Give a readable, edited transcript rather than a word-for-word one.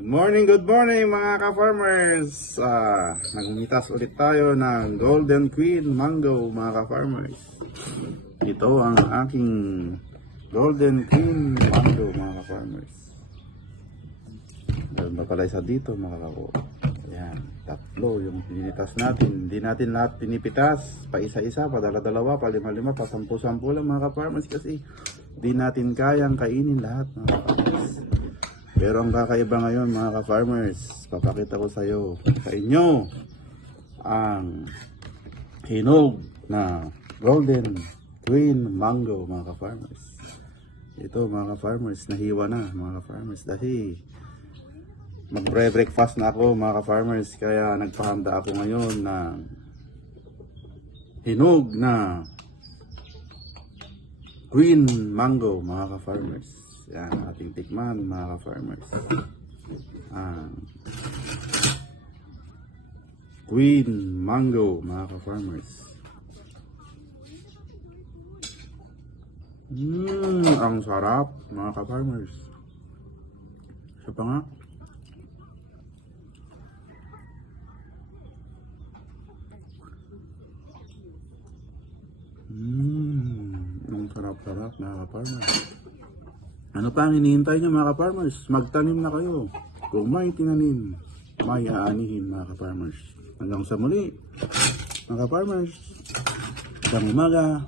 Good morning mga ka-farmers. Nagmitas ulit tayo ng Golden Queen Mango mga ka-farmers. Ito ang aking Golden Queen Mango mga ka-farmers. Meron pa pala isa dito mga kako. Ayan, tatlo yung pinitas natin. Hindi natin lahat pinipitas. Pa isa-isa, pa dala-dalawa, pa lima-lima, pa sampu-sampu lang mga ka-farmers. Kasi di natin kayang kainin lahat mga ka-farmers. Pero ang kakaiba ngayon mga ka-farmers, papakita ko sa inyo ang hinog na Golden Queen Mango mga ka-farmers. Ito mga ka-farmers, nahiwa na mga ka-farmers dahil magbre-breakfast na ako mga ka-farmers, kaya nagpahanda ako ngayon ng hinog na Queen Mango mga ka-farmers. Yan, ating tikman mga ka-farmers. Queen Mango mga ka-farmers. Ang sarap mga ka-farmers. Isa pa nga. Ang sarap-sarap mga ka-farmers. Ano pa ang hinihintay niyo mga ka-farmers? Magtanim na kayo. Kung may tinanim, may aanihin mga ka-farmers. Hanggang sa muli mga ka-farmers. Isang umaga.